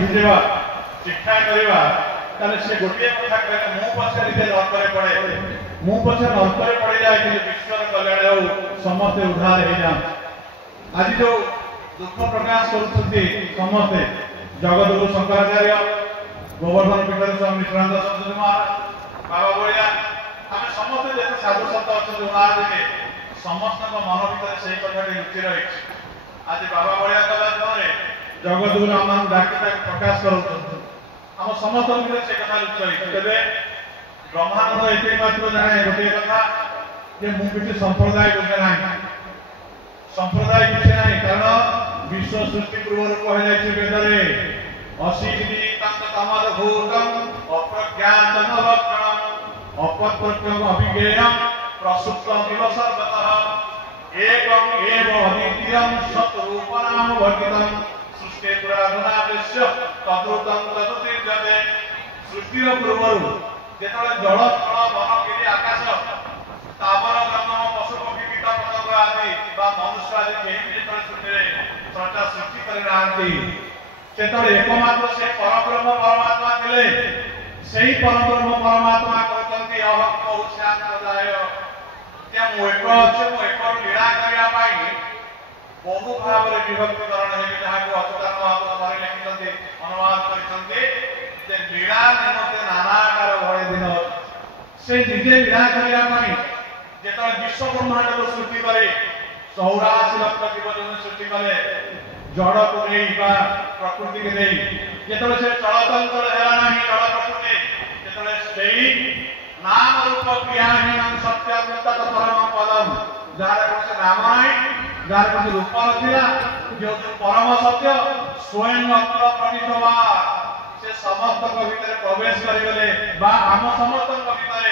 बुझीजा शिक्षा करवा ताले से गोटे कथा कहले मु पछे निजे नरकरे पड़े मु पछे नरकरे पड़े जाए कि विश्वर कल्याण हो समस्त उद्धार हो जाए। आज जो दुख प्रकाश करुछथि समस्त जगतगुरु शंकराचार्य गोवर्धन पीठर स्वामी निष्ठानंद सन्तोषी महाराज बाबा बलिया आम समस्त जो साधु सत अच्छे महाराज समस्त मन भर से कथा लुचि रही। आज बाबा बलिया कला जगतगुरु आम डाकी प्रकाश कर आम समस्त भर से कथा लुचि रही। तेरे ब्रह्मानंद ये मात्र जाने गोटे कथा जे मु किसी संप्रदाय बुझे ना संप्रदाय किसी ना कारण विश्व सृष्टि पूर्व कहुई वेदरे अशीतमद भूतम अप्रज्ञातम लक्षणम अपत्यम अभिज्ञेयम प्रसुप्तमिव सर्वतः एकम एव अद्वितीयं सत्रूपनाम वर्तितम सृष्टि पुराधुनावेश्य तद्रुतं तदुतीर्यते। सृष्टिर पूर्वरु जेतले जल स्थल वन गिरि आकाश तावर जंगम पशु पक्षी कीट पतंग आदि बा मनुष्य आदि केही जेतले सृष्टि चर्चा सृष्टि करि नांती सेतले एकमात्र से परब्रह्म परमात्मा थिले। सेही परब्रह्म परमात्मा कहतंती अहम बहुशांतदाय जे मु एक अछि मु एक लीला करिया पाई बहु भाव रे विभक्तिकरण हेबि जहाको अच्युतानंद महाप्रभु लिखितंती अनुवाद करितंती जे लीला निमंते नानाकार भळे दिन से निजे लीला करिया पाई जेतले विश्व ब्रह्मांड को सृष्टि करे 84 लक्ष जीव जन्तु सृष्टि करे जड़ को नहीं बा प्रकृति के नहीं जेतले से चलचंचल हेला नहीं जड़ प्रकृति जेतले सेही नाम रूप क्रियाहीन सत्यम तत् परम पदम जार कोन नाम नहीं जार कोन रूप नथिला जो परम सत्य स्वयं अत्र प्रविष्टवा से समस्त को भीतर प्रवेश करिगले बा हम समस्त को भीतर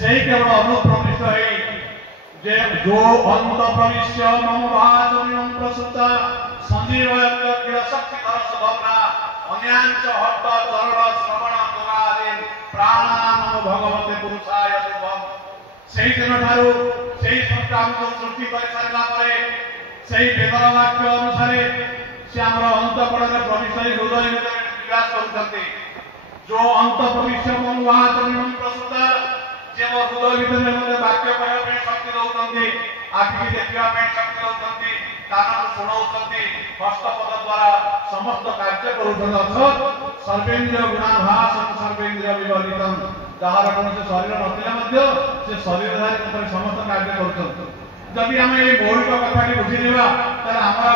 सेही केवल अनुप्रविष्ट है जे जो अंत प्रविष्य मम वाचमिनं प्रसुता संजीवयत क्रिया शक्ति धर सुधर्णा अन्यांच हट्ट चरण श्रवण दुरादि प्राणानाम भगवते पुरुषाय तुभम। सेही दिन ठारू सेही संग्राम को सृष्टि कर सारला परे सेही वेदर वाक्य अनुसार से हमर अंतःकरण में प्रविष्ट हृदय में विकास करते जो अंत प्रविष्य मम वाचमिनं प्रसुता जे मो हृदय भीतर में वाक्य कहया पे शक्ति दउतंती आखि देखिया पे शक्ति दउतंती कान सुनाउतंती हस्तपद द्वारा समस्त कार्य करूछन सर्वेन्द्रिय गुणाभास सर्वेन्द्रिय विवर्जितम जहार कोन से शरीर नथिला मध्य से शरीरधारी समस्त कार्य करूछन। जदि हम ए मौलिक कथाटी बुझी लेबा त हमरा